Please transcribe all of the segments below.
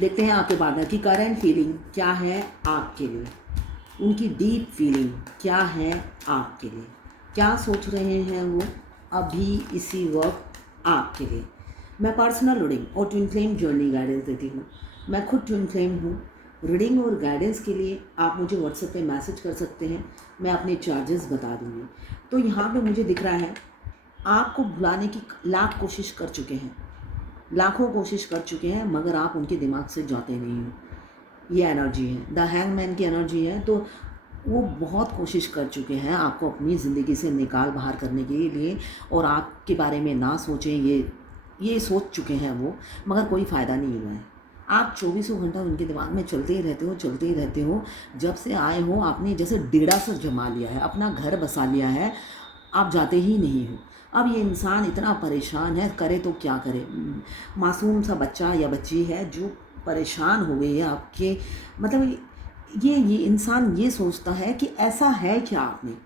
देखते हैं आपके पार्टनर की करंट फीलिंग क्या है आपके लिए, उनकी डीप फीलिंग क्या है आपके लिए, क्या सोच रहे हैं वो अभी इसी वक्त आपके लिए। मैं पर्सनल रीडिंग और ट्विन फ्लेम जर्नी गाइडेंस देती हूँ। मैं खुद ट्विन फ्लेम हूँ। रीडिंग और गाइडेंस के लिए आप मुझे व्हाट्सएप पे मैसेज कर सकते हैं, मैं अपने चार्जेस बता दूँगी। तो यहाँ पे मुझे दिख रहा है आपको भुलाने की लाख कोशिश कर चुके हैं, लाखों कोशिश कर चुके हैं, मगर आप उनके दिमाग से जाते नहीं हो। ये एनर्जी है, द हैंगमैन की एनर्जी है। तो वो बहुत कोशिश कर चुके हैं आपको अपनी ज़िंदगी से निकाल बाहर करने के लिए, और आपके बारे में ना सोचें, ये सोच चुके हैं वो, मगर कोई फ़ायदा नहीं हुआ है। आप 24 घंटा उनके दिमाग में चलते ही रहते हो, चलते ही रहते हो। जब से आए हो आपने जैसे डेरा सा जमा लिया है, अपना घर बसा लिया है, आप जाते ही नहीं हो। अब ये इंसान इतना परेशान है, करे तो क्या करे। मासूम सा बच्चा या बच्ची है जो परेशान हो गई है आपके, मतलब ये इंसान ये सोचता है कि ऐसा है क्या आप में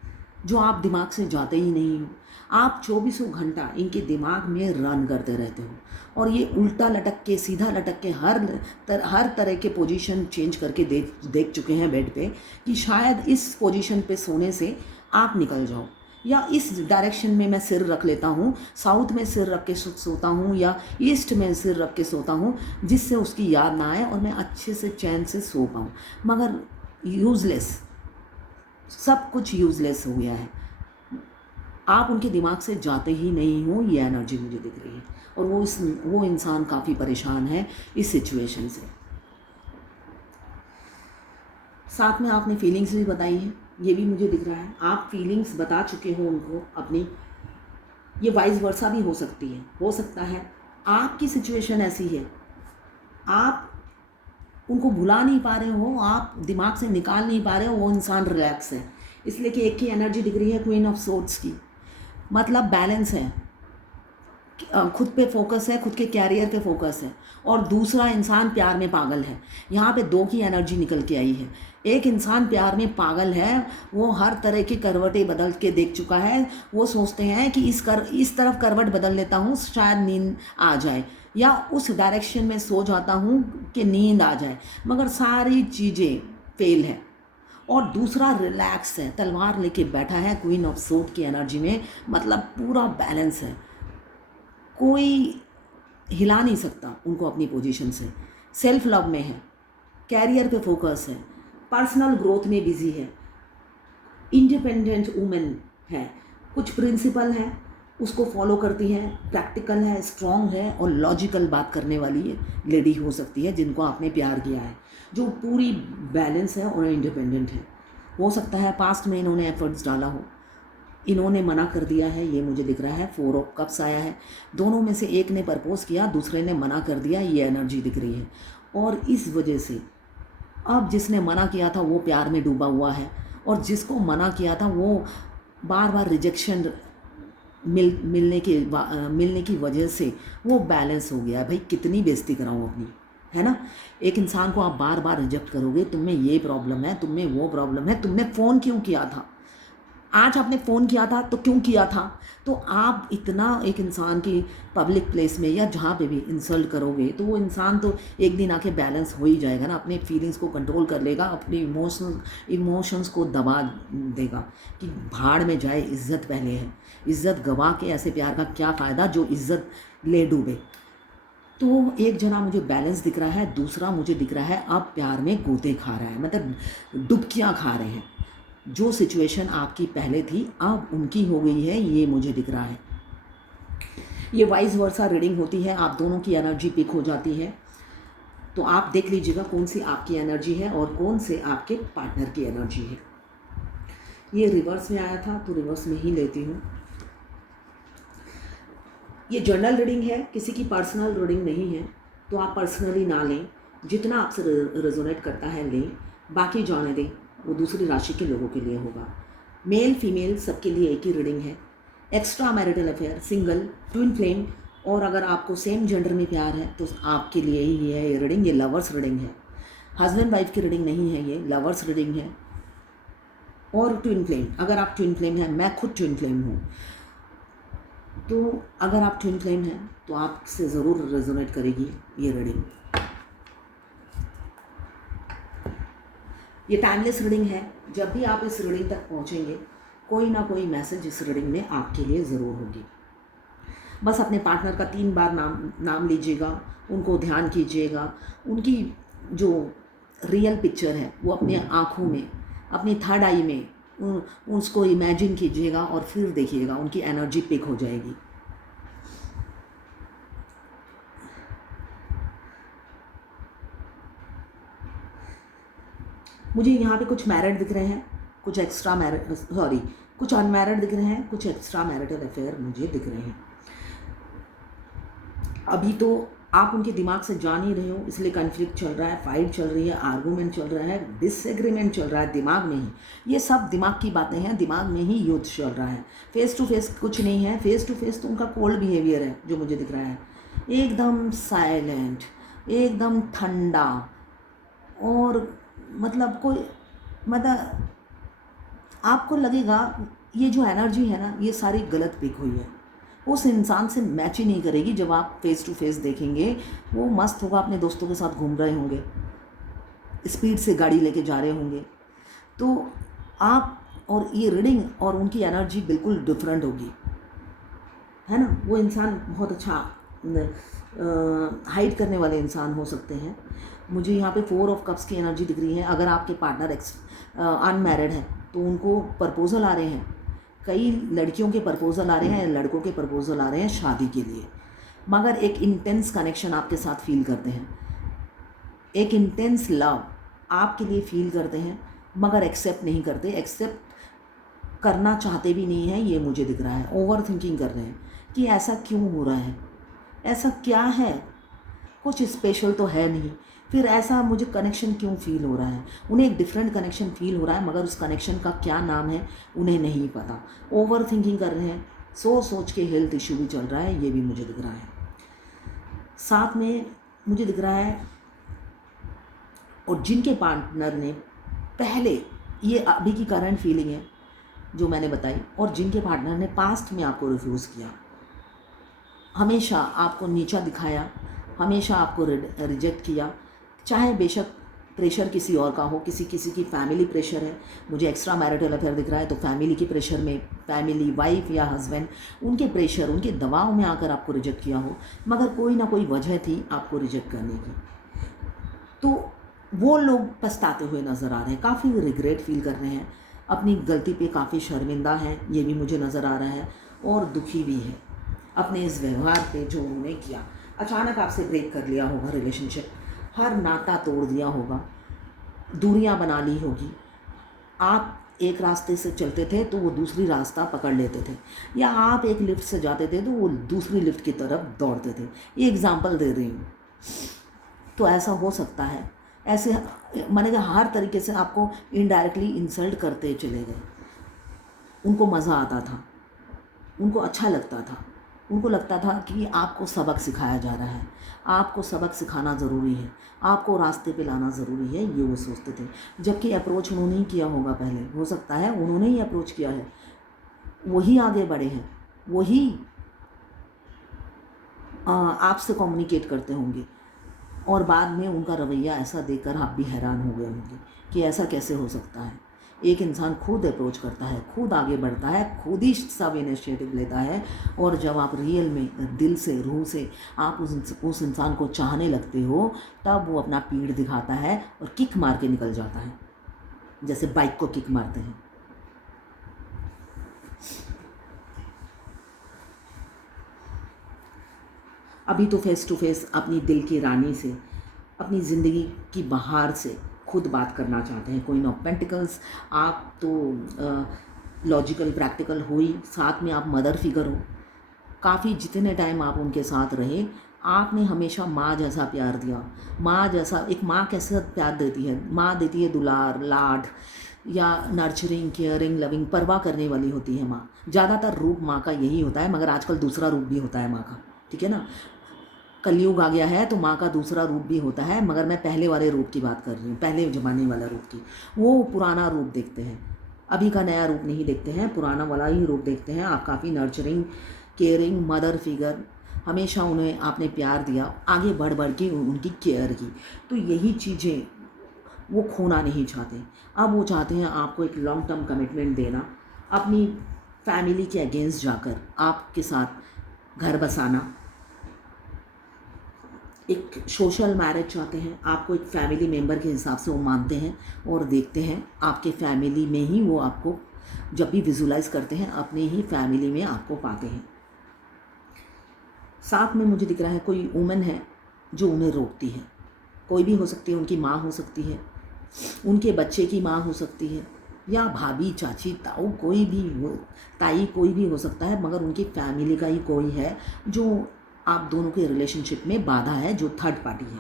जो आप दिमाग से जाते ही नहीं हो। आप 24 घंटा इनके दिमाग में रन करते रहते हो, और ये उल्टा लटक के, सीधा लटक के, हर तरह के पोजीशन चेंज करके देख चुके हैं बेड पे कि शायद इस पोजीशन पे सोने से आप निकल जाओ, या इस डायरेक्शन में मैं सिर रख लेता हूँ, साउथ में सिर रख के सोता हूँ, या ईस्ट में सिर रख के सोता हूँ, जिससे उसकी याद ना आए और मैं अच्छे से चैन से सो पाऊँ। मगर यूज़लेस, सब कुछ यूज़लेस हो गया है। आप उनके दिमाग से जाते ही नहीं हो, ये एनर्जी मुझे दिख रही है। और वो इंसान काफ़ी परेशान है इस सिचुएशन से। साथ में आपने फीलिंग्स भी बताई हैं, ये भी मुझे दिख रहा है। आप फीलिंग्स बता चुके हो उनको अपनी। ये वाइस वर्सा भी हो सकती है, हो सकता है आपकी सिचुएशन ऐसी है, आप उनको भुला नहीं पा रहे हो, आप दिमाग से निकाल नहीं पा रहे हो, वो इंसान रिलैक्स है। इसलिए कि एक ही एनर्जी दिख रही है क्वीन ऑफ सोर्ड्स की, मतलब बैलेंस है, खुद पे फोकस है, खुद के कैरियर पे फोकस है। और दूसरा इंसान प्यार में पागल है। यहाँ पे दो की एनर्जी निकल के आई है। एक इंसान प्यार में पागल है, वो हर तरह की करवटें बदल के देख चुका है। वो सोचते हैं कि इस तरफ करवट बदल लेता हूँ, शायद नींद आ जाए, या उस डायरेक्शन में सो जाता हूँ कि नींद आ जाए, मगर सारी चीज़ें फेल है। और दूसरा रिलैक्स है, तलवार लेके बैठा है क्वीन ऑफ सोर्ड की एनर्जी में, मतलब पूरा बैलेंस है, कोई हिला नहीं सकता उनको अपनी पोजीशन से। सेल्फ लव में है, कैरियर पे फोकस है, पर्सनल ग्रोथ में बिजी है, इंडिपेंडेंट वुमेन है, कुछ प्रिंसिपल है उसको फॉलो करती है, प्रैक्टिकल है, स्ट्रॉन्ग है, और लॉजिकल बात करने वाली है लेडी हो सकती है जिनको आपने प्यार किया है, जो पूरी बैलेंस है और इंडिपेंडेंट है। हो सकता है पास्ट में इन्होंने एफर्ट्स डाला हो, इन्होंने मना कर दिया है, ये मुझे दिख रहा है। 4 ऑफ कप्स आया है, दोनों में से एक ने प्रपोज किया, दूसरे ने मना कर दिया, ये एनर्जी दिख रही है। और इस वजह से अब जिसने मना किया था वो प्यार में डूबा हुआ है, और जिसको मना किया था वो बार बार रिजेक्शन मिलने की वजह से वो बैलेंस हो गया। भाई कितनी बेइज्जती कराऊँ अपनी, है ना। एक इंसान को आप बार बार रिजेक्ट करोगे, तुम में ये प्रॉब्लम है, तुम में वो प्रॉब्लम है, तुमने फ़ोन क्यों किया था, आज आपने फ़ोन किया था तो क्यों किया था। तो आप इतना एक इंसान की पब्लिक प्लेस में या जहाँ पे भी इंसल्ट करोगे, तो वो इंसान तो एक दिन आके बैलेंस हो ही जाएगा ना, अपने फीलिंग्स को कंट्रोल कर लेगा, अपने इमोशंस को दबा देगा कि भाड़ में जाए, इज़्ज़त पहले है। इज़्ज़त गवा के ऐसे प्यार का क्या फ़ायदा जो इज़्ज़त ले डूबे। तो एक जना मुझे बैलेंस दिख रहा है, दूसरा मुझे दिख रहा है अब प्यार में गोते खा रहा है, मतलब डुबकियाँ खा रहे हैं। जो सिचुएशन आपकी पहले थी अब उनकी हो गई है, ये मुझे दिख रहा है। ये वाइस वर्सा रीडिंग होती है, आप दोनों की एनर्जी पिक हो जाती है। तो आप देख लीजिएगा कौन सी आपकी एनर्जी है और कौन से आपके पार्टनर की एनर्जी है। ये रिवर्स में आया था तो रिवर्स में ही लेती हूँ। ये जनरल रीडिंग है, किसी की पर्सनल रीडिंग नहीं है, तो आप पर्सनली ना लें, जितना आपसे रेजोनेट करता है लें, बाकी जाने दें, वो दूसरी राशि के लोगों के लिए होगा। मेल फीमेल सबके लिए एक ही रीडिंग है। Extra marital affair, single, twin flame, और अगर आपको सेम जेंडर में प्यार है तो आपके लिए ही है ये रीडिंग। ये लवर्स रीडिंग है, हस्बैंड वाइफ की रीडिंग नहीं है, ये लवर्स रीडिंग है। और ट्विन फ्लेम, अगर आप ट्विन फ्लेम हैं, मैं खुद ट्विन फ्लेम हूँ, तो अगर आप ट्विन फ्लेम हैं तो आपसे ज़रूर रेजोनेट करेगी ये रीडिंग। ये टाइमलेस रीडिंग है। जब भी आप इस रीडिंग तक पहुँचेंगे, कोई ना कोई मैसेज इस रीडिंग में आपके लिए ज़रूर होगी। बस अपने पार्टनर का 3 बार नाम लीजिएगा, उनको ध्यान कीजिएगा, उनकी जो रियल पिक्चर है वो अपने आँखों में, अपनी थर्ड आई में उसको इमेजिन कीजिएगा और फिर देखिएगा उनकी एनर्जी पिक हो जाएगी। मुझे यहाँ पे कुछ मैरिड दिख रहे हैं, कुछ एक्स्ट्रा मैरिड, सॉरी, कुछ अनमैरिड दिख रहे हैं, कुछ एक्स्ट्रा मैरिटल अफेयर मुझे दिख रहे हैं। अभी तो आप उनके दिमाग से जान ही रहे हो, इसलिए कन्फ्लिक्ट चल रहा है, फाइट चल रही है, आर्गूमेंट चल रहा है, डिसएग्रीमेंट चल रहा है दिमाग में ही। ये सब दिमाग की बातें हैं, दिमाग में ही युद्ध चल रहा है। फेस टू फेस कुछ नहीं है, फेस टू फेस तो उनका कोल्ड बिहेवियर है जो मुझे दिख रहा है, एकदम साइलेंट, एकदम ठंडा, और मतलब कोई, मतलब आपको लगेगा ये जो एनर्जी है ना, ये सारी गलत पिक हुई है, उस इंसान से मैच ही नहीं करेगी। जब आप फेस टू फेस देखेंगे, वो मस्त होगा, अपने दोस्तों के साथ घूम रहे होंगे, स्पीड से गाड़ी लेके जा रहे होंगे, तो आप और ये रीडिंग और उनकी एनर्जी बिल्कुल डिफरेंट होगी, है ना। वो इंसान बहुत अच्छा हाइड करने वाले इंसान हो सकते हैं। मुझे यहाँ पे 4 ऑफ कप्स की एनर्जी दिख रही है। अगर आपके पार्टनर अनमैरिड है तो उनको प्रपोजल आ रहे हैं, कई लड़कियों के प्रपोजल आ रहे हैं, लड़कों के प्रपोजल आ रहे हैं शादी के लिए, मगर एक इंटेंस कनेक्शन आपके साथ फील करते हैं, एक इंटेंस लव आपके लिए फील करते हैं, मगर एक्सेप्ट नहीं करते, एक्सेप्ट करना चाहते भी नहीं हैं। ये मुझे दिख रहा है, ओवर थिंकिंग कर रहे हैं कि ऐसा क्यों हो रहा है, ऐसा क्या है, कुछ स्पेशल तो है नहीं, फिर ऐसा मुझे कनेक्शन क्यों फील हो रहा है। उन्हें एक डिफरेंट कनेक्शन फील हो रहा है, मगर उस कनेक्शन का क्या नाम है उन्हें नहीं पता। ओवर थिंकिंग कर रहे हैं, सोच के हेल्थ इशू भी चल रहा है, ये भी मुझे दिख रहा है। साथ में मुझे दिख रहा है, और जिनके पार्टनर ने पहले, ये अभी की करंट फीलिंग है जो मैंने बताई, और जिनके पार्टनर ने पास्ट में आपको रिफ्यूज़ किया, हमेशा आपको नीचा दिखाया, हमेशा आपको रिजेक्ट किया, चाहे बेशक प्रेशर किसी और का हो, किसी की फैमिली प्रेशर है। मुझे एक्स्ट्रा मैरिटल अफेयर दिख रहा है, तो फैमिली के प्रेशर में, फैमिली, वाइफ या हस्बैंड, उनके प्रेशर, उनके दबाव में आकर आपको रिजेक्ट किया हो, मगर कोई ना कोई वजह थी आपको रिजेक्ट करने की। तो वो लोग पछताते हुए नज़र आ रहे हैं, काफ़ी रिग्रेट फील कर रहे हैं, अपनी गलती पे काफ़ी शर्मिंदा हैं, ये भी मुझे नज़र आ रहा है, और दुखी भी है अपने इस व्यवहार पे जो उन्होंने किया। अचानक आपसे ब्रेक कर लिया होगा रिलेशनशिप, हर नाता तोड़ दिया होगा, दूरियां बना ली होगी। आप एक रास्ते से चलते थे तो वो दूसरी रास्ता पकड़ लेते थे, या आप एक लिफ्ट से जाते थे तो वो दूसरी लिफ्ट की तरफ दौड़ते थे। ये एग्जाम्पल दे रही हूँ। तो ऐसा हो सकता है, ऐसे माने कि हर तरीके से आपको इनडायरेक्टली इंसल्ट करते चले गए। उनको मज़ा आता था, उनको अच्छा लगता था, उनको लगता था कि आपको सबक सिखाया जा रहा है, आपको सबक सिखाना ज़रूरी है, आपको रास्ते पे लाना ज़रूरी है, ये वो सोचते थे। जबकि अप्रोच उन्होंने ही किया होगा पहले, हो सकता है उन्होंने ही अप्रोच किया है, वही आगे बढ़े हैं, वही आपसे कम्युनिकेट करते होंगे, और बाद में उनका रवैया ऐसा देखकर आप भी हैरान हो गए होंगे कि ऐसा कैसे हो सकता है। एक इंसान खुद अप्रोच करता है, खुद आगे बढ़ता है, खुद ही सब इनिशिएटिव लेता है, और जब आप रियल में दिल से, रूह से आप उस इंसान को चाहने लगते हो, तब वो अपना पीठ दिखाता है और किक मार के निकल जाता है, जैसे बाइक को किक मारते हैं। अभी तो फेस टू फेस अपनी दिल की रानी से, अपनी ज़िंदगी की बहार से खुद बात करना चाहते हैं। क्वीन ऑफ पेंटिकल्स, आप तो लॉजिकल प्रैक्टिकल हो ही, साथ में आप मदर फिगर हो। काफ़ी जितने टाइम आप उनके साथ रहे, आपने हमेशा माँ जैसा प्यार दिया। माँ जैसा, एक माँ कैसे प्यार देती है, माँ देती है दुलार, लाड, या नर्चरिंग, केयरिंग, लविंग, परवाह करने वाली होती है माँ। ज़्यादातर रूप माँ का यही होता है, मगर आजकल दूसरा रूप भी होता है माँ का, ठीक है ना। कलयुग आ गया है तो माँ का दूसरा रूप भी होता है, मगर मैं पहले वाले रूप की बात कर रही हूँ, पहले ज़माने वाला रूप की। वो पुराना रूप देखते हैं, अभी का नया रूप नहीं देखते हैं, पुराना वाला ही रूप देखते हैं। आप काफ़ी नर्चरिंग, केयरिंग, मदर फिगर, हमेशा उन्हें आपने प्यार दिया, आगे बढ़ बढ़ के उनकी केयर की। तो यही चीज़ें वो खोना नहीं चाहते। अब वो चाहते हैं आपको एक लॉन्ग टर्म कमिटमेंट देना, अपनी फैमिली के अगेंस्ट जाकर आपके साथ घर बसाना, एक सोशल मैरिज चाहते हैं। आपको एक फैमिली मेम्बर के हिसाब से वो मानते हैं और देखते हैं आपके फैमिली में ही वो आपको, जब भी विजुलाइज करते हैं अपने ही फैमिली में आपको पाते हैं। साथ में मुझे दिख रहा है कोई वुमन है जो उन्हें रोकती है, कोई भी हो सकती है, उनकी माँ हो सकती है, उनके बच्चे की माँ हो सकती है, या भाभी, चाची, ताऊ, कोई भी हो, ताई, कोई भी हो सकता है, मगर उनकी फैमिली का ही कोई है जो आप दोनों के रिलेशनशिप में बाधा है, जो थर्ड पार्टी है।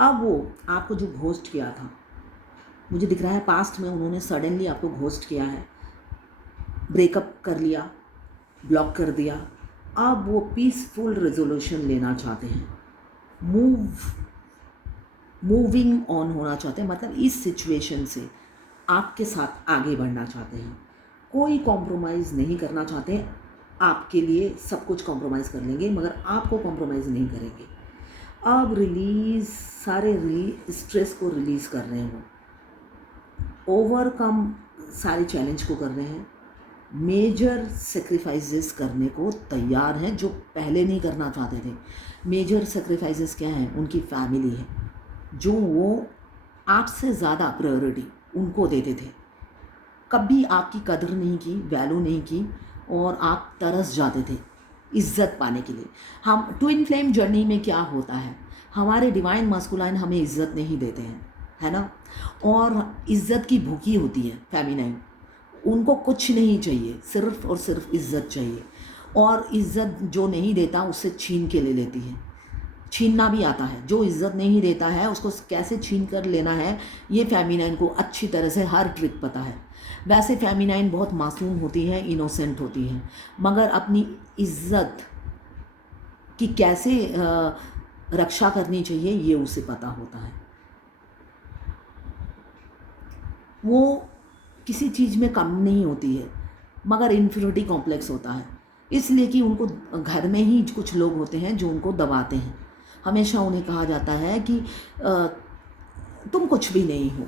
अब वो आपको जो घोस्ट किया था, मुझे दिख रहा है पास्ट में उन्होंने सडनली आपको घोस्ट किया है, ब्रेकअप कर लिया, ब्लॉक कर दिया। अब वो पीसफुल रेजोल्यूशन लेना चाहते हैं, मूविंग ऑन होना चाहते हैं, मतलब इस सिचुएशन से आपके साथ आगे बढ़ना चाहते हैं। कोई कॉम्प्रोमाइज़ नहीं करना चाहते, आपके लिए सब कुछ कॉम्प्रोमाइज़ कर लेंगे मगर आपको कॉम्प्रोमाइज़ नहीं करेंगे। अब सारे स्ट्रेस को रिलीज़ कर रहे हो, ओवरकम सारे चैलेंज को कर रहे हैं, मेजर सेक्रीफाइसेस करने को तैयार हैं जो पहले नहीं करना चाहते थे। मेजर सेक्रीफाइसेस क्या हैं? उनकी फैमिली है, जो वो आपसे ज़्यादा प्रायोरिटी उनको देते थे, कभी आपकी कदर नहीं की, वैल्यू नहीं की, और आप तरस जाते थे इज्जत पाने के लिए। हम ट्विन फ्लेम जर्नी में क्या होता है, हमारे डिवाइन मास्कुलाइन हमें इज्जत नहीं देते हैं, है ना, और इज्जत की भूखी होती है फेमिनाइन, उनको कुछ नहीं चाहिए, सिर्फ और सिर्फ इज्जत चाहिए, और इज्जत जो नहीं देता उससे छीन के ले लेती है। छीनना भी आता है, जो इज्जत नहीं देता है उसको कैसे छीन कर लेना है ये फेमिनाइन को अच्छी तरह से हर ट्रिक पता है। वैसे फेमिनाइन बहुत मासूम होती है, इनोसेंट होती है, मगर अपनी इज्जत की कैसे रक्षा करनी चाहिए ये उसे पता होता है। वो किसी चीज़ में कम नहीं होती है, मगर इन्फीरियरिटी कॉम्प्लेक्स होता है, इसलिए कि उनको घर में ही कुछ लोग होते हैं जो उनको दबाते हैं। हमेशा उन्हें कहा जाता है कि तुम कुछ भी नहीं हो,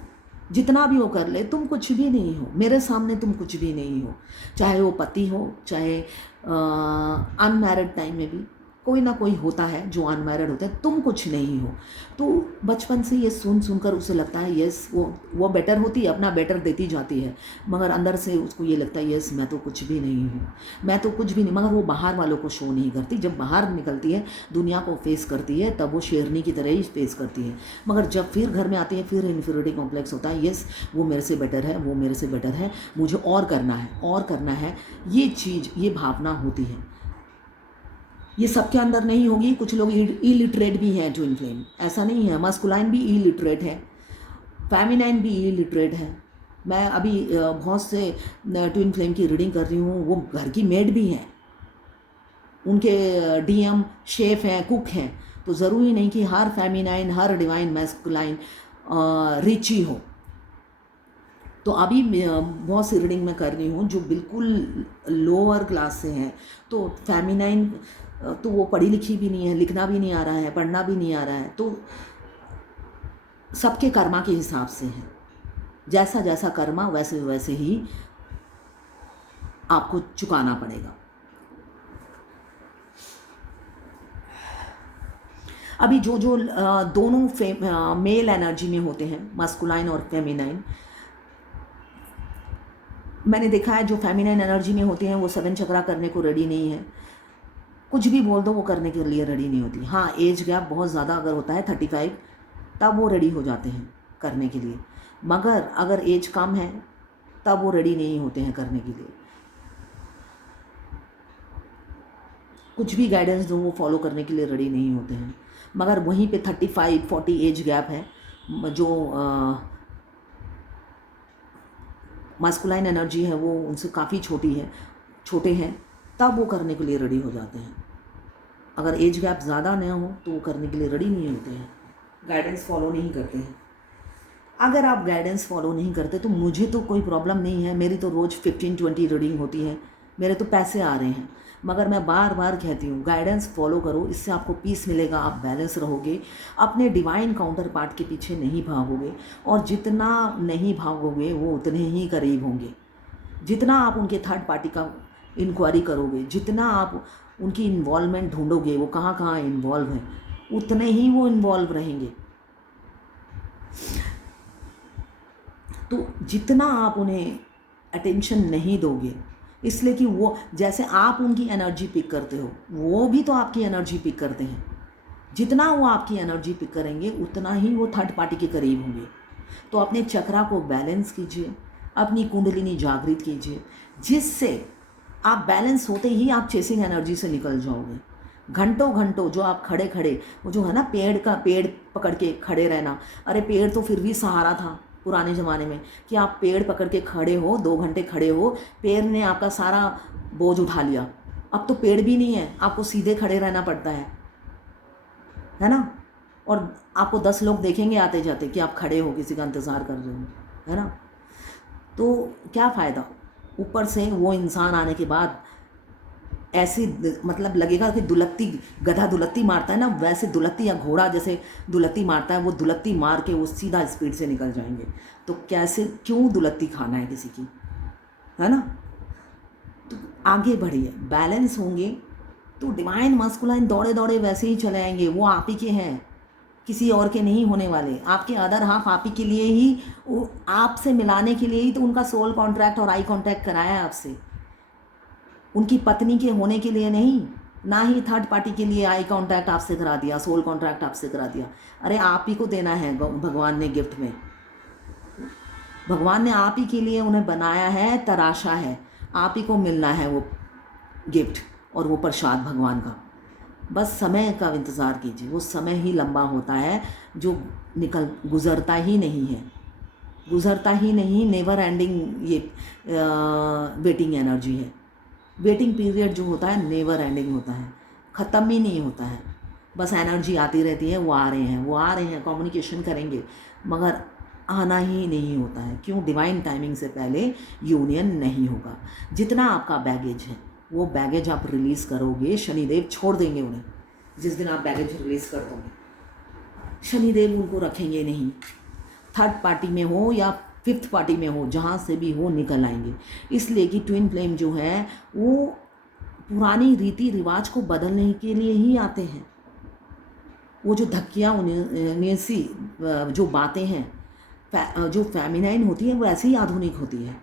जितना भी वो कर ले तुम कुछ भी नहीं हो, मेरे सामने तुम कुछ भी नहीं हो। चाहे वो पति हो, चाहे अनमैरिड टाइम में भी कोई ना कोई होता है जो अनमैरिड होता है, तुम कुछ नहीं हो। तो बचपन से ये सुनकर उसे लगता है यस वो बेटर होती है, अपना बेटर देती जाती है, मगर अंदर से उसको ये लगता है यस मैं तो कुछ भी नहीं हूँ, मैं तो कुछ भी नहीं, मगर वो बाहर वालों को शो नहीं करती। जब बाहर निकलती है, दुनिया को फेस करती है, तब वो शेरनी की तरह ही फेस करती है, मगर जब फिर घर में आती है फिर इन्फीरियरिटी कॉम्प्लेक्स होता है, यस वो मेरे से बेटर है, वो मेरे से बेटर है, मुझे और करना है, और करना है, ये चीज़, ये भावना होती है। ये सबके अंदर नहीं होगी, कुछ लोग इलिटरेट भी हैं ट्विन फ्लेम, ऐसा नहीं है, मास्कुलाइन भी इलिटरेट है, फेमिनाइन भी इलिटरेट है। मैं अभी बहुत से ट्विन फ्लेम की रीडिंग कर रही हूँ, वो घर की मेड भी हैं, उनके डीएम शेफ हैं, कुक हैं, तो ज़रूरी नहीं कि हर फेमिनाइन, हर डिवाइन मैस्कुलाइन रिच ही हो। तो अभी बहुत सी रीडिंग मैं कर रही हूँ जो बिल्कुल लोअर क्लास से हैं, तो फेमिनाइन तो वो पढ़ी लिखी भी नहीं है, लिखना भी नहीं आ रहा है, पढ़ना भी नहीं आ रहा है, तो सबके कर्मा के हिसाब से है, जैसा जैसा कर्मा वैसे वैसे ही आपको चुकाना पड़ेगा। अभी जो दोनों मेल एनर्जी में होते हैं, मास्कुलाइन और फेमिनाइन, मैंने देखा है जो फेमिनाइन एनर्जी में होते हैं वो 7 चक्रा करने को रेडी नहीं है, कुछ भी बोल दो वो करने के लिए रेडी नहीं होती। हाँ, एज गैप बहुत ज़्यादा अगर होता है 35, तब वो रेडी हो जाते हैं करने के लिए, मगर अगर एज कम है तब वो रेडी नहीं होते हैं करने के लिए। कुछ भी गाइडेंस दो वो फॉलो करने के लिए रेडी नहीं होते हैं, मगर वहीं पे 35-40 एज गैप है, जो मास्कुलाइन एनर्जी है वो उनसे काफ़ी छोटे हैं, तब वो करने के लिए रेडी हो जाते हैं। अगर एज गैप ज़्यादा न हो तो वो करने के लिए रेडी नहीं होते हैं, गाइडेंस फॉलो नहीं करते हैं। अगर आप गाइडेंस फॉलो नहीं करते तो मुझे तो कोई प्रॉब्लम नहीं है, मेरी तो रोज़ 15-20 रीडिंग होती है, मेरे तो पैसे आ रहे हैं, मगर मैं बार बार कहती हूँ गाइडेंस फॉलो करो, इससे आपको पीस मिलेगा, आप बैलेंस रहोगे, अपने डिवाइन काउंटर पार्ट के पीछे नहीं भागोगे, और जितना नहीं भागोगे वो उतने ही करीब होंगे। जितना आप उनके थर्ड पार्टी का इंक्वायरी करोगे, जितना आप उनकी इन्वॉल्वमेंट ढूंढोगे वो कहाँ कहाँ इन्वॉल्व है, उतने ही वो इन्वॉल्व रहेंगे। तो जितना आप उन्हें अटेंशन नहीं दोगे, इसलिए कि वो जैसे आप उनकी एनर्जी पिक करते हो वो भी तो आपकी एनर्जी पिक करते हैं। जितना वो आपकी एनर्जी पिक करेंगे उतना ही वो थर्ड पार्टी के करीब होंगे। तो अपने चक्रा को बैलेंस कीजिए, अपनी कुंडलिनी जागृत कीजिए, जिससे आप बैलेंस होते ही आप चेसिंग एनर्जी से निकल जाओगे। घंटों घंटों जो आप खड़े खड़े, वो जो है ना पेड़ पकड़ के खड़े रहना, अरे पेड़ तो फिर भी सहारा था पुराने ज़माने में, कि आप पेड़ पकड़ के खड़े हो, 2 घंटे खड़े हो, पेड़ ने आपका सारा बोझ उठा लिया। अब तो पेड़ भी नहीं है, आपको सीधे खड़े रहना पड़ता है ना। और आपको 10 लोग देखेंगे आते जाते कि आप खड़े हो, किसी का इंतज़ार कर रहे हो, है ना। तो क्या फ़ायदा, ऊपर से वो इंसान आने के बाद ऐसी मतलब लगेगा कि दुलत्ती, गधा दुलत्ती मारता है ना, वैसे दुलत्ती, या घोड़ा जैसे दुलत्ती मारता है, वो दुलत्ती मार के वो सीधा स्पीड से निकल जाएंगे। तो कैसे, क्यों दुलत्ती खाना है किसी की, है ना। तो आगे बढ़िए, बैलेंस होंगे तो डिवाइन मस्कुलाइन दौड़े दौड़े वैसे ही चले आएंगे। वो आप ही के हैं, किसी और के नहीं होने वाले। आपके अदर हाफ आप ही के लिए ही, आपसे मिलाने के लिए ही तो उनका सोल कॉन्ट्रैक्ट और आई कॉन्टैक्ट कराया है आपसे, उनकी पत्नी के होने के लिए नहीं, ना ही थर्ड पार्टी के लिए आई कॉन्टैक्ट आपसे करा दिया, सोल कॉन्ट्रैक्ट आपसे करा दिया। अरे आप ही को देना है भगवान ने गिफ्ट में। भगवान ने आप ही के लिए उन्हें बनाया है, तराशा है, आप ही को मिलना है वो गिफ्ट और वो प्रसाद भगवान का। बस समय का इंतज़ार कीजिए, वो समय ही लंबा होता है जो गुज़रता ही नहीं है, गुज़रता ही नहीं। नेवर एंडिंग ये वेटिंग एनर्जी है। वेटिंग पीरियड जो होता है नेवर एंडिंग होता है, ख़त्म ही नहीं होता है। बस एनर्जी आती रहती है, वो आ रहे हैं, वो आ रहे हैं, कम्युनिकेशन करेंगे, मगर आना ही नहीं होता है। क्यों? डिवाइन टाइमिंग से पहले यूनियन नहीं होगा। जितना आपका बैगेज है वो बैगेज आप रिलीज़ करोगे, शनिदेव छोड़ देंगे उन्हें। जिस दिन आप बैगेज रिलीज़ कर दोगे, शनिदेव उनको रखेंगे नहीं। थर्ड पार्टी में हो या फिफ्थ पार्टी में हो, जहाँ से भी हो निकल आएंगे। इसलिए कि ट्विन फ्लेम जो है वो पुरानी रीति रिवाज को बदलने के लिए ही आते हैं। वो जो धक्कियाँ उन्नीसी जो बातें हैं, जो फेमिनाइन होती है वो ऐसे ही आधुनिक होती है।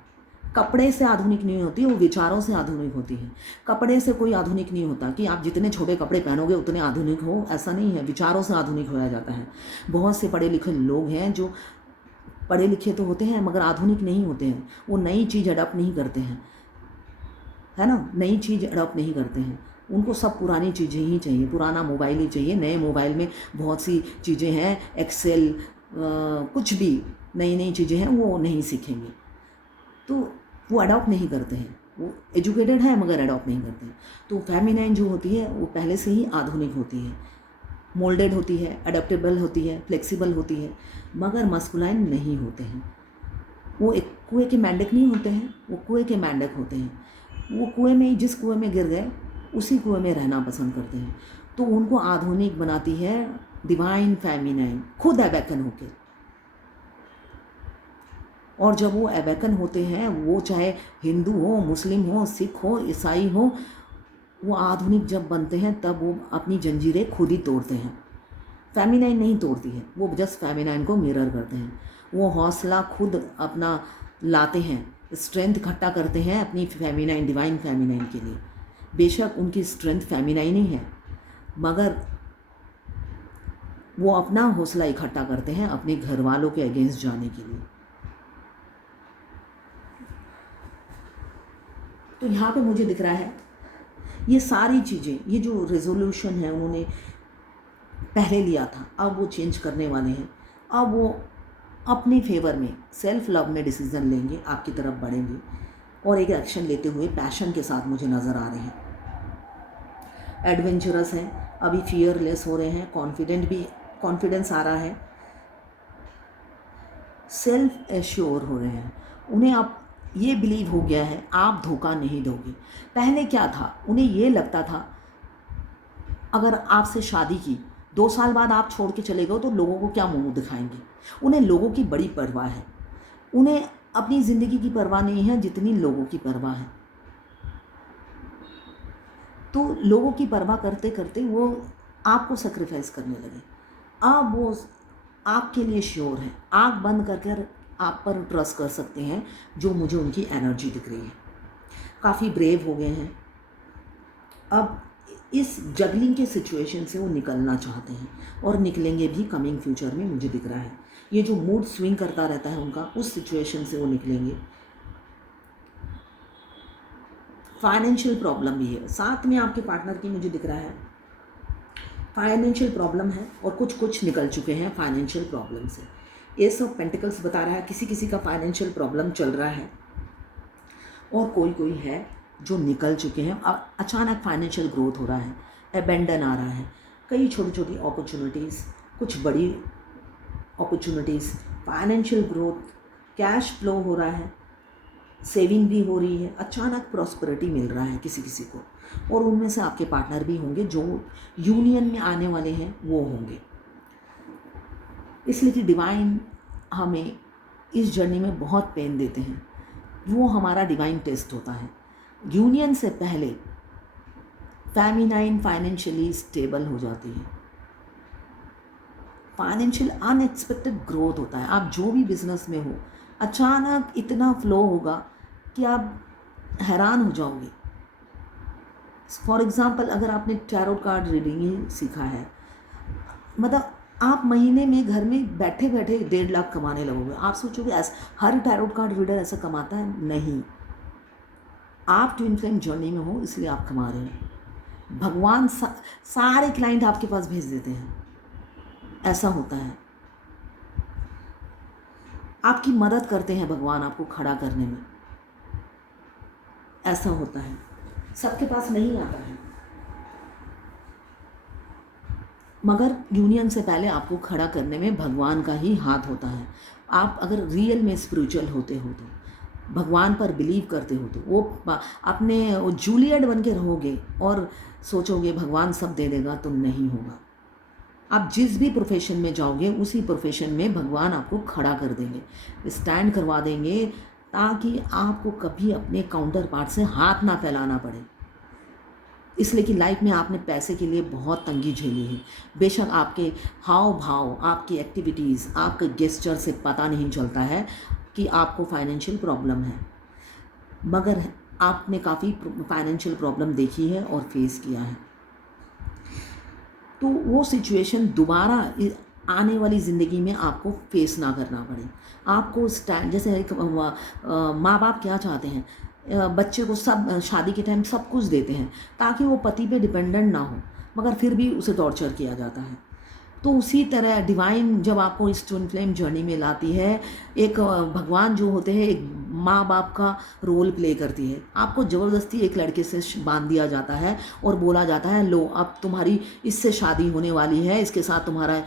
कपड़े से आधुनिक नहीं होती, वो विचारों से आधुनिक होती है। कपड़े से कोई आधुनिक नहीं होता कि आप जितने छोटे कपड़े पहनोगे उतने आधुनिक हो, ऐसा नहीं है। विचारों से आधुनिक होया जाता है। बहुत से पढ़े लिखे लोग हैं जो पढ़े लिखे तो होते हैं मगर आधुनिक नहीं होते हैं। वो नई चीज़ अडॉप्ट नहीं करते हैं, है ना, नई चीज़ अडॉप्ट नहीं करते हैं। उनको सब पुरानी चीज़ें ही चाहिए, पुराना मोबाइल ही चाहिए। नए मोबाइल में बहुत सी चीज़ें हैं, एक्सेल, कुछ भी नई नई चीज़ें हैं, वो नहीं सीखेंगे। तो वो अडॉप्ट नहीं करते हैं। वो एजुकेटेड है मगर अडॉप्ट नहीं करते हैं। तो फेमिनाइन जो होती है वो पहले से ही आधुनिक होती है, मोल्डेड होती है, अडेप्टेबल होती है, फ्लेक्सिबल होती है, मगर मस्कुलाइन नहीं होते हैं। वो एक कुएं के मेंढक नहीं होते हैं, वो कुएं के मेंढक होते हैं। वो कुएं में, जिस कुएं में गिर गए उसी कुएं में रहना पसंद करते हैं। तो उनको आधुनिक बनाती है डिवाइन फेमिनाइन, खुद अवेकन होकर। और जब वो अवेकन होते हैं, वो चाहे हिंदू हो, मुस्लिम हो, सिख हो, ईसाई हो, वो आधुनिक जब बनते हैं तब वो अपनी जंजीरें खुद ही तोड़ते हैं। फेमिनाइन नहीं तोड़ती है, वो जस्ट फेमिनाइन को मिरर करते हैं। वो हौसला खुद अपना लाते हैं, स्ट्रेंथ इकट्ठा करते हैं अपनी फेमिनाइन, डिवाइन फेमिनाइन के लिए। बेशक उनकी स्ट्रेंथ फेमिनाइन ही है, मगर वो अपना हौसला इकट्ठा करते हैं अपने घर वालों के अगेंस्ट जाने के लिए। तो यहाँ पे मुझे दिख रहा है ये सारी चीज़ें, ये जो रेजोल्यूशन है उन्होंने पहले लिया था, अब वो चेंज करने वाले हैं। अब वो अपने फेवर में, सेल्फ लव में डिसीज़न लेंगे, आपकी तरफ बढ़ेंगे और एक एक्शन लेते हुए पैशन के साथ मुझे नज़र आ रहे हैं। एडवेंचरस हैं, अभी फियरलेस हो रहे हैं, कॉन्फिडेंस आ रहा है, सेल्फ एश्योर हो रहे हैं। उन्हें आप ये बिलीव हो गया है आप धोखा नहीं दोगे। पहले क्या था, उन्हें ये लगता था अगर आपसे शादी की 2 साल बाद आप छोड़ के चले गए तो लोगों को क्या मुंह दिखाएंगे। उन्हें लोगों की बड़ी परवाह है, उन्हें अपनी ज़िंदगी की परवाह नहीं है जितनी लोगों की परवाह है। तो लोगों की परवाह करते करते वो आपको सेक्रीफाइस करने लगे। अब वो आपके लिए श्योर है, आँख बंद करके आप पर ट्रस्ट कर सकते हैं, जो मुझे उनकी एनर्जी दिख रही है। काफ़ी ब्रेव हो गए हैं। अब इस जगलिंग के सिचुएशन से वो निकलना चाहते हैं और निकलेंगे भी कमिंग फ्यूचर में, मुझे दिख रहा है। ये जो मूड स्विंग करता रहता है उनका, उस सिचुएशन से वो निकलेंगे। फाइनेंशियल प्रॉब्लम भी है साथ में आपके पार्टनर की, मुझे दिख रहा है फाइनेंशियल प्रॉब्लम है और कुछ निकल चुके हैं फाइनेंशियल प्रॉब्लम से। एस ऑफ पेंटिकल्स बता रहा है किसी किसी का फाइनेंशियल प्रॉब्लम चल रहा है और कोई है जो निकल चुके हैं। अचानक फाइनेंशियल ग्रोथ हो रहा है, एबेंडन आ रहा है, कई छोटी छोटी अपॉर्चुनिटीज़, कुछ बड़ी opportunities, financial growth, cash flow हो रहा है, सेविंग भी हो रही है, अचानक प्रॉस्पेरिटी मिल रहा है किसी किसी को। और उनमें से आपके पार्टनर भी होंगे जो यूनियन में आने वाले हैं, वो होंगे। इसलिए कि डिवाइन हमें इस जर्नी में बहुत पेन देते हैं, वो हमारा डिवाइन टेस्ट होता है। यूनियन से पहले फेमिनाइन फाइनेंशियली स्टेबल हो जाती है, फाइनेंशियल अनएक्सपेक्टेड ग्रोथ होता है। आप जो भी बिजनेस में हो, अचानक इतना फ्लो होगा कि आप हैरान हो जाओगे। फॉर एग्ज़ाम्पल, अगर आपने टैरोट कार्ड रीडिंग ही सीखा है, मतलब आप महीने में घर में बैठे बैठे 1.5 लाख कमाने लगोगे। आप सोचोगे ऐसा हर टैरोट कार्ड रीडर ऐसा कमाता है? नहीं, आप ट्विन फ्लेम जर्नी में हो इसलिए आप कमा रहे हो। भगवान सारे क्लाइंट आपके पास भेज देते हैं, ऐसा होता है। आपकी मदद करते हैं भगवान आपको खड़ा करने में, ऐसा होता है। सबके पास नहीं आता है, मगर यूनियन से पहले आपको खड़ा करने में भगवान का ही हाथ होता है। आप अगर रियल में स्पिरिचुअल होते हो, तो भगवान पर बिलीव करते हो, तो वो अपने जूलियट बन के रहोगे और सोचोगे भगवान सब दे देगा, तो नहीं होगा। आप जिस भी प्रोफेशन में जाओगे उसी प्रोफेशन में भगवान आपको खड़ा कर देंगे, स्टैंड करवा देंगे, ताकि आपको कभी अपने काउंटर पार्ट से हाथ ना फैलाना पड़े। इसलिए कि लाइफ में आपने पैसे के लिए बहुत तंगी झेली है। बेशक आपके हाव भाव, आपकी एक्टिविटीज़, आपके गेस्चर से पता नहीं चलता है कि आपको फाइनेंशियल प्रॉब्लम है, मगर आपने काफ़ी फाइनेंशियल प्रॉब्लम देखी है और फेस किया है। तो वो सिचुएशन दोबारा आने वाली ज़िंदगी में आपको फेस ना करना पड़े। आपको स्टैंड, जैसे एक माँ बाप क्या चाहते हैं, बच्चे को सब शादी के टाइम सब कुछ देते हैं ताकि वो पति पे डिपेंडेंट ना हो, मगर फिर भी उसे टॉर्चर किया जाता है। तो उसी तरह डिवाइन जब आपको इस ट्विन फ्लेम जर्नी में लाती है, एक भगवान जो होते हैं एक माँ बाप का रोल प्ले करती है। आपको ज़बरदस्ती एक लड़के से बांध दिया जाता है और बोला जाता है लो अब तुम्हारी इससे शादी होने वाली है, इसके साथ तुम्हारा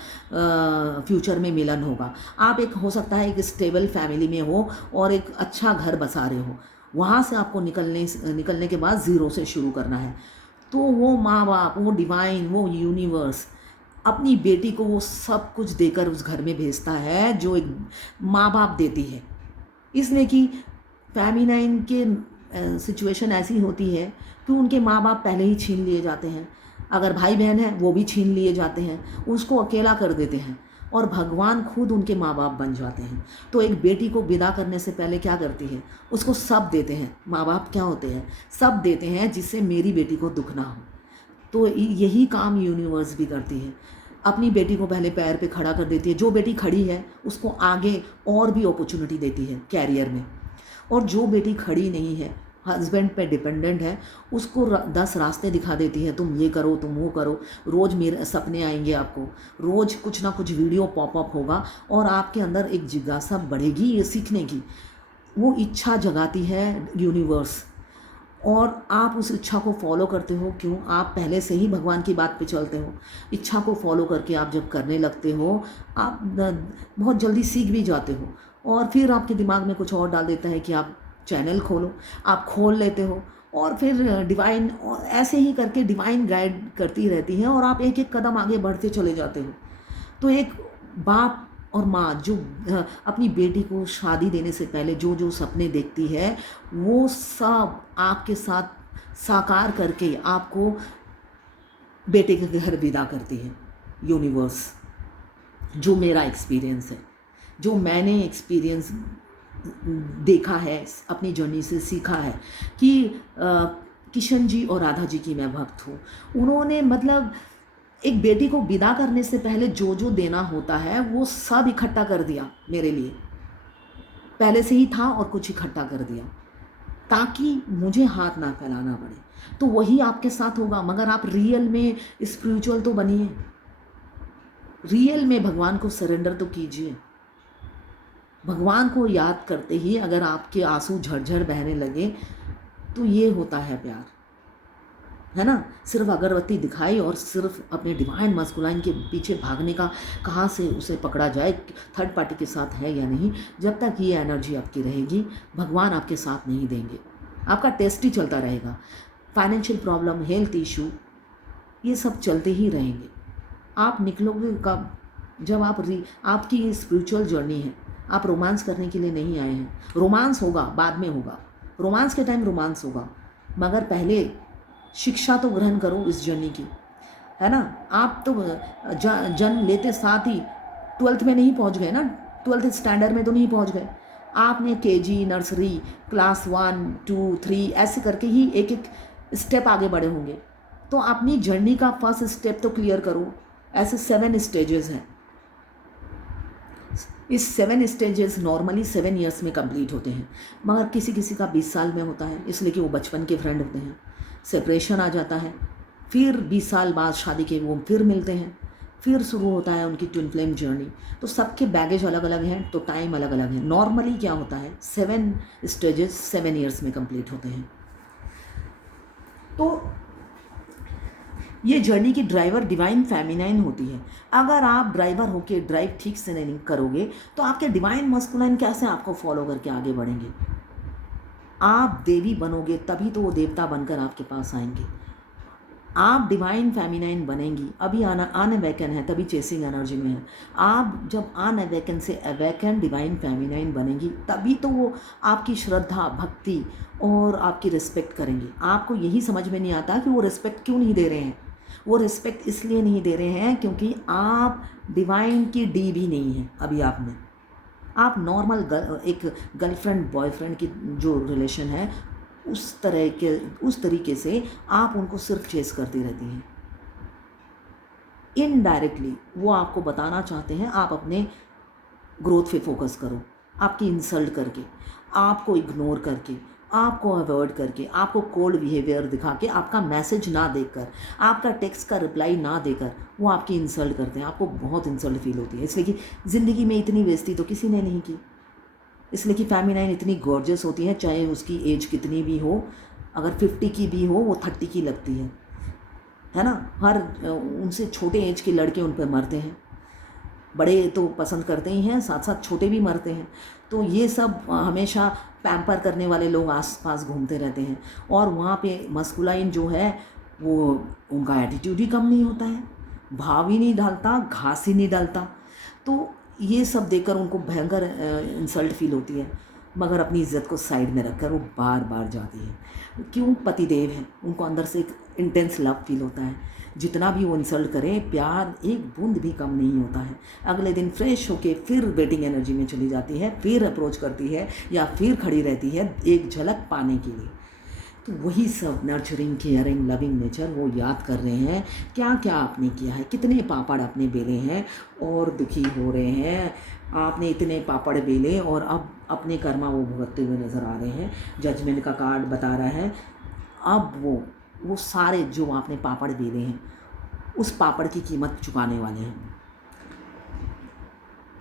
फ्यूचर में मिलन होगा। आप एक हो सकता है एक स्टेबल फैमिली में हो और एक अच्छा घर बसा रहे हो, वहाँ से आपको निकलने के बाद ज़ीरो से शुरू करना है। तो वो माँ बाप, वो डिवाइन, वो यूनिवर्स अपनी बेटी को वो सब कुछ देकर उस घर में भेजता है जो एक माँ बाप देती है। इसलिए कि फेमिनाइन के सिचुएशन ऐसी होती है कि उनके माँ बाप पहले ही छीन लिए जाते हैं, अगर भाई बहन है वो भी छीन लिए जाते हैं, उसको अकेला कर देते हैं और भगवान खुद उनके माँ बाप बन जाते हैं। तो एक बेटी को विदा करने से पहले क्या करती है, उसको सब देते हैं। माँ बाप क्या होते हैं, सब देते हैं जिससे मेरी बेटी को दुख ना हो। तो यही काम यूनिवर्स भी करती है, अपनी बेटी को पहले पैर पे खड़ा कर देती है। जो बेटी खड़ी है उसको आगे और भी अपॉर्चुनिटी देती है कैरियर में, और जो बेटी खड़ी नहीं है, हस्बैंड पे डिपेंडेंट है, उसको 10 रास्ते दिखा देती है, तुम ये करो, तुम वो करो। रोज़ मेरे सपने आएंगे आपको, रोज़ कुछ ना कुछ वीडियो पॉपअप होगा और आपके अंदर एक जिज्ञासा बढ़ेगी ये सीखने की। वो इच्छा जगाती है यूनिवर्स और आप उस इच्छा को फॉलो करते हो। क्यों? आप पहले से ही भगवान की बात पे चलते हो। इच्छा को फॉलो करके आप जब करने लगते हो, आप बहुत जल्दी सीख भी जाते हो और फिर आपके दिमाग में कुछ और डाल देता है कि आप चैनल खोलो, आप खोल लेते हो और फिर डिवाइन, और ऐसे ही करके डिवाइन गाइड करती रहती है और आप एक एक कदम आगे बढ़ते चले जाते हो। तो एक बाप और माँ जो अपनी बेटी को शादी देने से पहले जो जो सपने देखती है वो सब आपके साथ साकार करके आपको बेटे के घर विदा करती है यूनिवर्स। जो मेरा एक्सपीरियंस है, जो मैंने एक्सपीरियंस देखा है, अपनी जर्नी से सीखा है कि किशन जी और राधा जी की मैं भक्त हूँ। उन्होंने मतलब एक बेटी को विदा करने से पहले जो जो देना होता है वो सब इकट्ठा कर दिया मेरे लिए, पहले से ही था और कुछ इकट्ठा कर दिया ताकि मुझे हाथ ना फैलाना पड़े। तो वही आपके साथ होगा, मगर आप रियल में स्पिरिचुअल तो बनिए, रियल में भगवान को सरेंडर तो कीजिए। भगवान को याद करते ही अगर आपके आंसू झरझर बहने लगे तो ये होता है प्यार, है ना। सिर्फ अगरबत्ती दिखाई और सिर्फ अपने डिवाइन मस्कुलाइन के पीछे भागने का, कहाँ से उसे पकड़ा जाए, थर्ड पार्टी के साथ है या नहीं, जब तक ये एनर्जी आपकी रहेगी भगवान आपके साथ नहीं देंगे। आपका टेस्ट ही चलता रहेगा। फाइनेंशियल प्रॉब्लम, हेल्थ इशू, ये सब चलते ही रहेंगे। आप निकलोगे कब? जब आपकी स्पिरिचुअल जर्नी है। आप रोमांस करने के लिए नहीं आए हैं। रोमांस होगा, बाद में होगा, रोमांस के टाइम रोमांस होगा, मगर पहले शिक्षा तो ग्रहण करो इस जर्नी की, है ना। आप तो जन्म लेते साथ ही 12th में नहीं पहुंच गए ना, 12th स्टैंडर्ड में तो नहीं पहुंच गए। आपने केजी, नर्सरी, क्लास 1, 2, 3 ऐसे करके ही एक एक स्टेप आगे बढ़े होंगे। तो अपनी जर्नी का फर्स्ट स्टेप तो क्लियर करो। ऐसे 7 स्टेजेस हैं। इस 7 स्टेजेस नॉर्मली 7 ईयर्स में कंप्लीट होते हैं, मगर किसी किसी का 20 साल में होता है, इसलिए कि वो बचपन के फ्रेंड होते हैं। सेपरेशन आ जाता है, फिर 20 साल बाद शादी के वो फिर मिलते हैं, फिर शुरू होता है उनकी ट्विन फ्लेम जर्नी। तो सबके बैगेज अलग अलग हैं, तो टाइम अलग अलग है। नॉर्मली क्या होता है, 7 स्टेजेस 7 ईयर्स में कंप्लीट होते हैं। तो ये जर्नी की ड्राइवर डिवाइन फेमिनाइन होती है। अगर आप ड्राइवर होके ड्राइव ठीक से नहीं करोगे तो आपके डिवाइन मस्कुलाइन कैसे आपको फॉलो करके आगे बढ़ेंगे। आप देवी बनोगे तभी तो वो देवता बनकर आपके पास आएंगे। आप डिवाइन फेमिनाइन बनेंगी, अभी अनअवेकन है तभी चेसिंग एनर्जी में है। आप जब अनअवेकन से अवेकन डिवाइन फेमिनाइन बनेंगी तभी तो वो आपकी श्रद्धा, भक्ति और आपकी रिस्पेक्ट करेंगे। आपको यही समझ में नहीं आता कि वो रिस्पेक्ट क्यों नहीं दे रहे हैं। वो रिस्पेक्ट इसलिए नहीं दे रहे हैं क्योंकि आप डिवाइन की डी भी नहीं है अभी आप में। आप नॉर्मल एक गर्लफ्रेंड बॉयफ्रेंड की जो रिलेशन है उस तरीके से आप उनको सिर्फ चेस करती रहती हैं। इनडायरेक्टली वो आपको बताना चाहते हैं आप अपने ग्रोथ पे फोकस करो। आपकी इंसल्ट करके, आपको इग्नोर करके, आपको अवॉइड करके, आपको कोल्ड बिहेवियर दिखा के, आपका मैसेज ना देखकर, आपका टेक्स्ट का रिप्लाई ना देकर वो आपकी इंसल्ट करते हैं। आपको बहुत इंसल्ट फील होती है, इसलिए कि ज़िंदगी में इतनी बेइज्जती तो किसी ने नहीं की। इसलिए कि फेमिनाइन इतनी गॉर्जियस होती है, चाहे उसकी एज कितनी भी हो। अगर 50 की भी हो वो 30 की लगती है ना। हर उनसे छोटे एज के लड़के उन पर मरते हैं। बड़े तो पसंद करते ही हैं, साथ साथ छोटे भी मरते हैं। तो ये सब हमेशा पैम्पर करने वाले लोग आसपास घूमते रहते हैं। और वहाँ पे मस्कुलाइन जो है वो उनका एटीट्यूड ही कम नहीं होता है, भाव ही नहीं डालता, घास ही नहीं डालता। तो ये सब देखकर उनको भयंकर इंसल्ट फील होती है, मगर अपनी इज्जत को साइड में रखकर वो बार बार जाती है। क्यों? पतिदेव हैं, उनको अंदर से एक इंटेंस लव फील होता है। जितना भी वो इंसल्ट करें, प्यार एक बूंद भी कम नहीं होता है। अगले दिन फ्रेश होके फिर वेटिंग एनर्जी में चली जाती है, फिर अप्रोच करती है या फिर खड़ी रहती है एक झलक पाने के लिए। तो वही सब नर्चरिंग, केयरिंग, लविंग नेचर वो याद कर रहे हैं क्या क्या आपने किया है, कितने पापड़ आपने बेले हैं और दुखी हो रहे हैं। आपने इतने पापड़ बेले और अब अपने कर्मा वो भुगतते हुए नज़र आ रहे हैं। जजमेंट का कार्ड बता रहा है अब वो सारे जो आपने पापड़ बेले हैं उस पापड़ की कीमत चुकाने वाले हैं,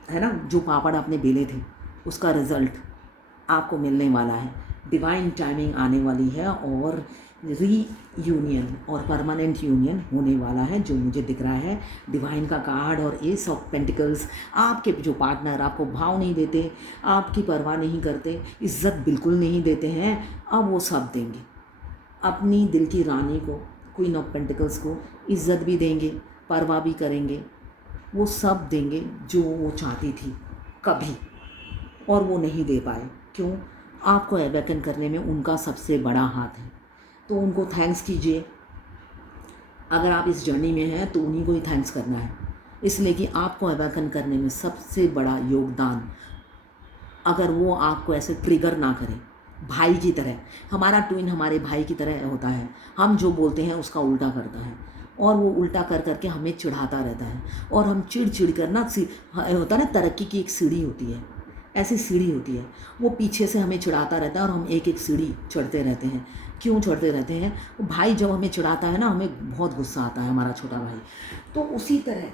है ना। जो पापड़ आपने बेले थे उसका रिज़ल्ट आपको मिलने वाला है। डिवाइन टाइमिंग आने वाली है और रीयूनियन और परमानेंट यूनियन होने वाला है, जो मुझे दिख रहा है। डिवाइन का कार्ड और एस ऑफ पेंटिकल्स, आपके जो पार्टनर आपको भाव नहीं देते, आपकी परवाह नहीं करते, इज्जत बिल्कुल नहीं देते हैं, अब वो सब देंगे। अपनी दिल की रानी को, क्वीन ऑफ पेंटिकल्स को इज्जत भी देंगे, परवाह भी करेंगे, वो सब देंगे जो वो चाहती थी कभी, और वो नहीं दे पाए। क्यों? आपको अवेकन करने में उनका सबसे बड़ा हाथ है, तो उनको थैंक्स कीजिए। अगर आप इस जर्नी में हैं तो उन्हीं को ही थैंक्स करना है, इसलिए कि आपको अवेकन करने में सबसे बड़ा योगदान, अगर वो आपको ऐसे ट्रिगर ना करें, भाई की तरह, हमारा ट्विन हमारे भाई की तरह होता है, हम जो बोलते हैं उसका उल्टा करता है, और वो उल्टा कर करके हमें चिढ़ाता रहता है, और हम चिढ़ चिढ़ कर ना, होता है ना, तरक्की की एक सीढ़ी होती है, ऐसी सीढ़ी होती है, वो पीछे से हमें चिढ़ाता रहता है और हम एक एक सीढ़ी चढ़ते रहते हैं। क्यों चढ़ते रहते हैं? भाई जब हमें चिढ़ाता है ना, हमें बहुत गुस्सा आता है, हमारा छोटा भाई। तो उसी तरह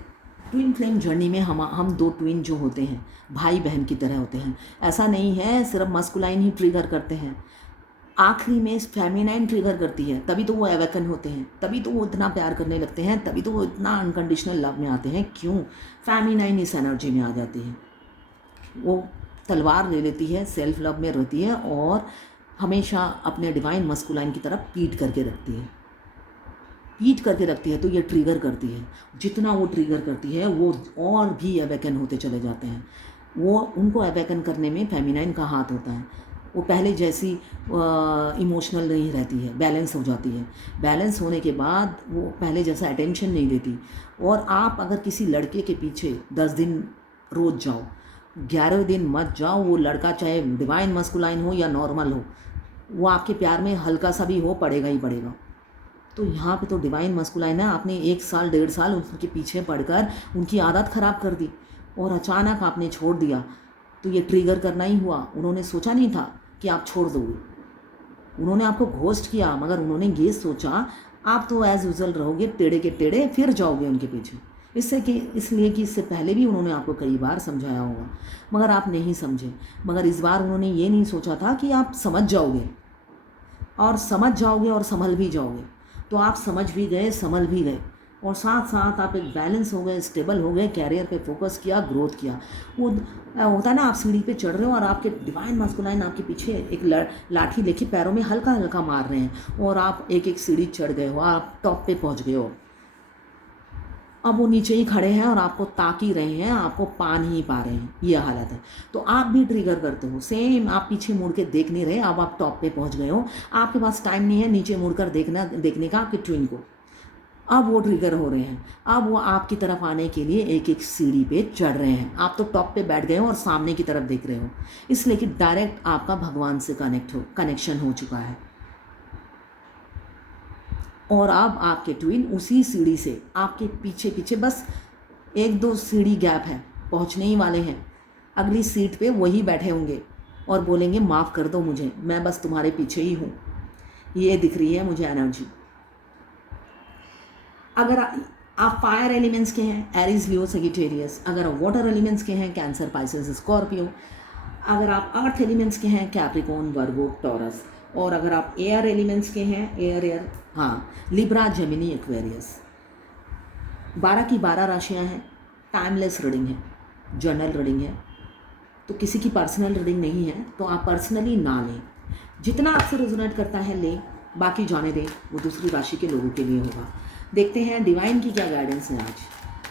ट्विन फ्लेम जर्नी में हम दो ट्विन जो होते हैं, भाई बहन की तरह होते हैं। ऐसा नहीं है सिर्फ मस्कुलाइन ही ट्रिगर करते हैं, आखिरी में फेमिनाइन ट्रिगर करती है, तभी तो वो अवेकन होते हैं, तभी तो वो इतना प्यार करने लगते हैं, तभी तो वो इतना अनकंडीशनल लव में आते हैं। क्यों? फेमिनाइन इस एनर्जी में आ जाती है, वो तलवार ले लेती है, सेल्फ लव में रहती है, और हमेशा अपने डिवाइन मस्कुलाइन की तरफ पीट करके रखती है, पीट करके रखती है। तो ये ट्रिगर करती है, जितना वो ट्रिगर करती है वो और भी अवेकन होते चले जाते हैं। वो उनको अवेकन करने में फेमिनाइन का हाथ होता है, वो पहले जैसी इमोशनल नहीं रहती है, बैलेंस हो जाती है। बैलेंस होने के बाद वो पहले जैसा अटेंशन नहीं देती। और आप अगर किसी लड़के के पीछे 10 दिन रोज जाओ, 11वें दिन मत जाओ, वो लड़का चाहे डिवाइन मस्कुलाइन हो या नॉर्मल हो, वो आपके प्यार में हल्का सा भी हो, पड़ेगा ही पड़ेगा। तो यहाँ पे तो डिवाइन मस्कुलाइन है, आपने 1 साल 1.5 साल उनके पीछे पड़कर उनकी आदत ख़राब कर दी, और अचानक आपने छोड़ दिया, तो ये ट्रिगर करना ही हुआ। उन्होंने सोचा नहीं था कि आप छोड़ दोगे, उन्होंने आपको घोस्ट किया, मगर उन्होंने ये सोचा आप तो एज़ यूजुअल रहोगे, टेढ़े के टेढ़े फिर जाओगे उनके पीछे। इसलिए कि इससे पहले भी उन्होंने आपको कई बार समझाया होगा, मगर आप नहीं समझे। मगर इस बार उन्होंने ये नहीं सोचा था कि आप समझ जाओगे, और समझ जाओगे और संभल भी जाओगे। तो आप समझ भी गए, संभल भी गए, और साथ साथ आप एक बैलेंस हो गए, स्टेबल हो गए, कैरियर पे फोकस किया, ग्रोथ किया। वो होता है ना, आप सीढ़ी पे चढ़ रहे हो और आपके डिवाइन मस्कुलाइन आपके पीछे एक लाठी लेके पैरों में हल्का हल्का मार रहे हैं, और आप एक एक सीढ़ी चढ़ गए हो, आप टॉप पे पहुंच गए हो। अब वो नीचे ही खड़े हैं और आपको ताक ही रहे हैं, आपको पा नहीं पा रहे हैं, ये हालत है। तो आप भी ट्रिगर करते हो सेम, आप पीछे मुड़ के देख नहीं रहे, अब आप टॉप पे पहुंच गए हो, आपके पास टाइम नहीं है नीचे मुड़कर देखने का आपके ट्विन को। अब वो ट्रिगर हो रहे हैं, अब वो आपकी तरफ आने के लिए एक एक सीढ़ी पे चढ़ रहे हैं। आप तो टॉप पे बैठ गए हो और सामने की तरफ देख रहे हो, इसलिए कि डायरेक्ट आपका भगवान से कनेक्शन हो चुका है। और अब आपके ट्विन उसी सीढ़ी से आपके पीछे पीछे, बस 1-2 सीढ़ी गैप है, पहुंचने ही वाले हैं। अगली सीट पे वही बैठे होंगे और बोलेंगे माफ़ कर दो मुझे, मैं बस तुम्हारे पीछे ही हूँ। ये दिख रही है मुझे एनर्जी। अगर आप फायर एलिमेंट्स के हैं, एरीज, लियो, सजिटेरियस। अगर आप वाटर एलिमेंट्स के हैं, कैंसर, पाइसेस, स्कॉर्पियो। अगर आप अर्थ एलिमेंट्स के हैं, कैप्रिकॉर्न, वर्गो, टॉरस। और अगर आप एयर एलिमेंट्स के हैं, एयर हाँ, लिब्रा, जेमिनी, एक्वेरियस। 12 की 12 राशियाँ हैं। टाइमलेस रीडिंग है, जर्नल रीडिंग है, तो किसी की पर्सनल रीडिंग नहीं है, तो आप पर्सनली ना लें। जितना आपसे रेजोनेट करता है लें, बाकी जाने दें, वो दूसरी राशि के लोगों के लिए होगा। देखते हैं डिवाइन की क्या गाइडेंस है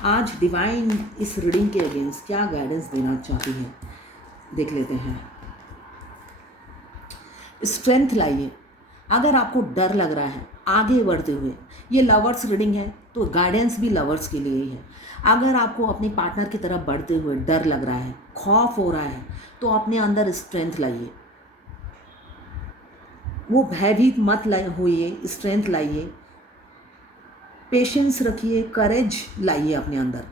आज डिवाइन इस रीडिंग के अगेंस्ट क्या गाइडेंस देना चाहती है, देख लेते हैं। स्ट्रेंथ लाइए। अगर आपको डर लग रहा है आगे बढ़ते हुए, ये लवर्स रीडिंग है तो गाइडेंस भी लवर्स के लिए ही है। अगर आपको अपने पार्टनर की तरफ बढ़ते हुए डर लग रहा है, खौफ हो रहा है, तो अपने अंदर स्ट्रेंथ लाइए। वो भयभीत मत होइए, स्ट्रेंथ लाइए, पेशेंस रखिए, करेज लाइए अपने अंदर,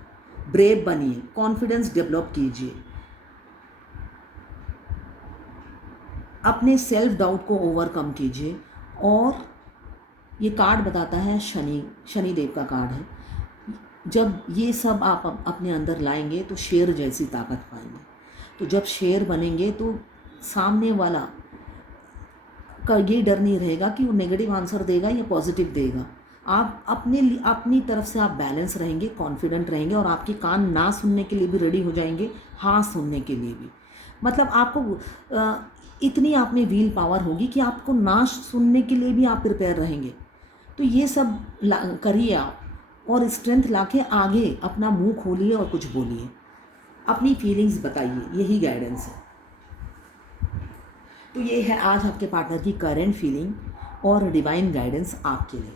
ब्रेव बनिए, कॉन्फिडेंस डेवलप कीजिए, अपने सेल्फ डाउट को ओवरकम कीजिए। और ये कार्ड बताता है शनिदेव का कार्ड है। जब ये सब आप अपने अंदर लाएंगे तो शेर जैसी ताकत पाएंगे। तो जब शेर बनेंगे तो सामने वाला आपका ये डर नहीं रहेगा कि वो नेगेटिव आंसर देगा या पॉजिटिव देगा। आप अपनी तरफ से आप बैलेंस रहेंगे, कॉन्फिडेंट रहेंगे और आपके कान ना सुनने के लिए भी रेडी हो जाएंगे, हाँ सुनने के लिए भी। मतलब आपको इतनी आप में व्हील पावर होगी कि आपको ना सुनने के लिए भी आप प्रिपेयर रहेंगे। तो ये सब करिए आप, और स्ट्रेंथ लाके आगे अपना मुंह खोलिए और कुछ बोलिए, अपनी फीलिंग्स बताइए, यही गाइडेंस है। तो ये है आज आपके पार्टनर की करंट फीलिंग और डिवाइन गाइडेंस आपके लिए।